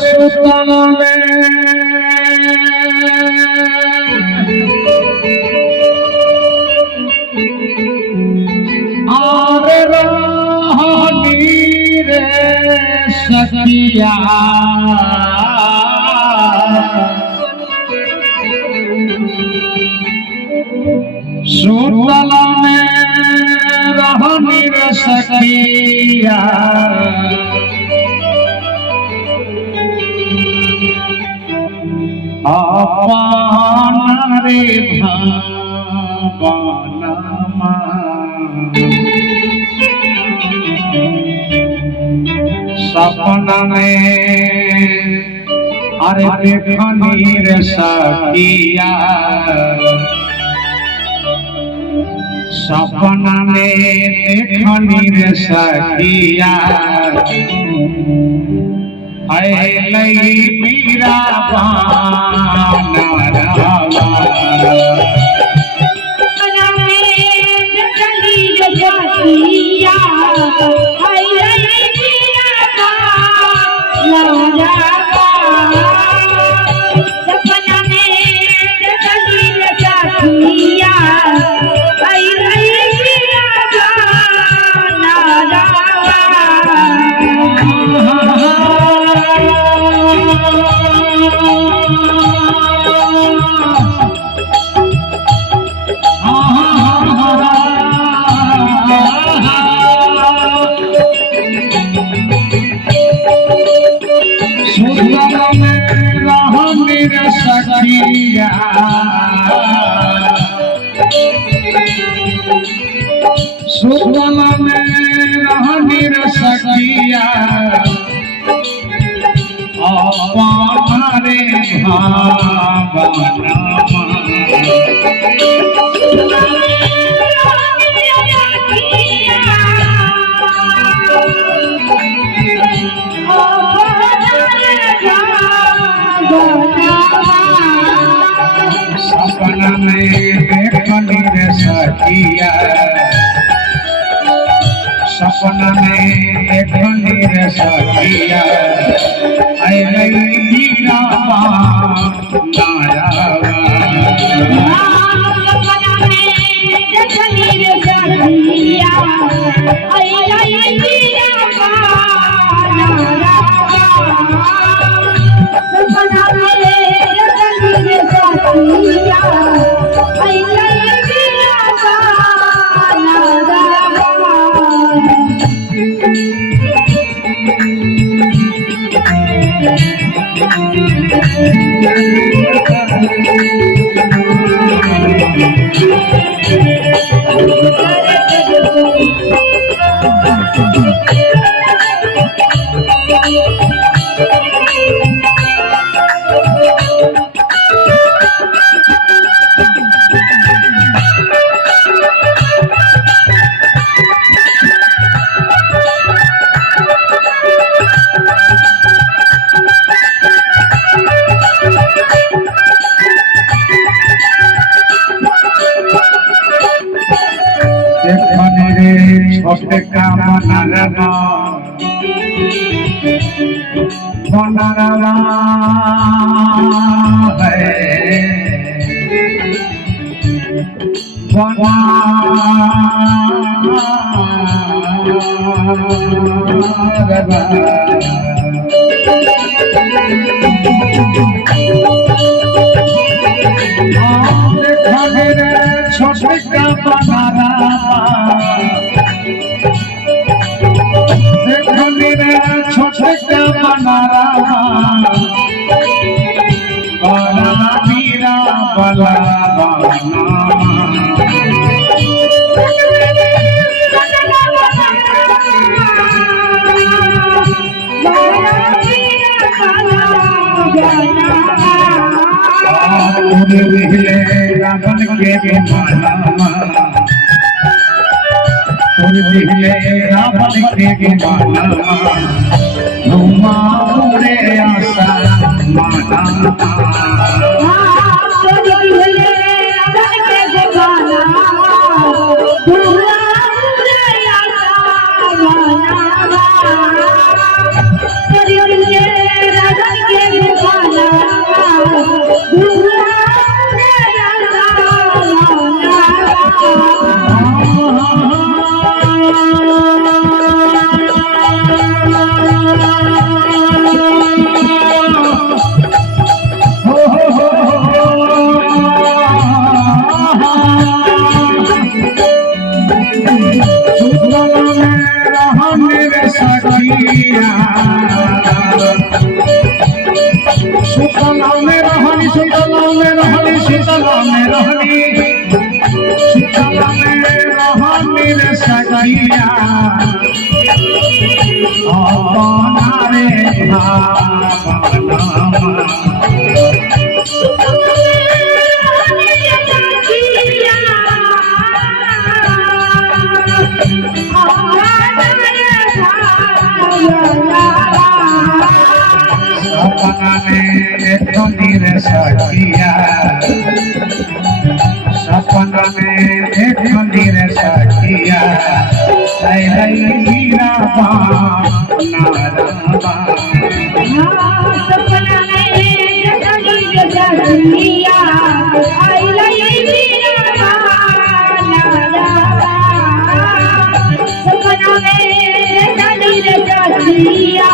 सुतल में आरे रहनी रे सखिया सुतल में रहनी रे सखिया अपना रे भावनमा सपना में अरे देखनी रे सखिया सपना में देखनी रे सखिया ऐलई मीरा बानरवा सपना में देखनी रे सखिया ऐलई मीरा बानरवा सपना में देखनी रे सखिया ऐलई मीरा सखिया सुतल में रहनी रे सखिया अपना रे भावनमा सपना में देखनी रे सखिया सपना में देखनी रे सखिया ऐलई मीरा बानरवा सपना में देखनी रे सखिया ऐलई मीरा बानरवा सपना में देखनी रे सखिया ऐलई मीरा देखनी रे छोटे का बनरवा बनरवा है देखनी रे छोटे का बनरवा देखनी रे छोटे का बनरवा बड़ा मीरा बलवाना रावण के माला रावण के माला घुमाऊरे आशा माना राजा सुतला में रहनी सुतला में रहनी सुतला में रहनी सुतला में रहनी रे सगैया अपना रे भावना सपना में धनी रे सखिया सपना में धनी रे सखिया हीरा नाराबा सपना में जगली जगलिया आई लई वीरा सपना में जगली जगलिया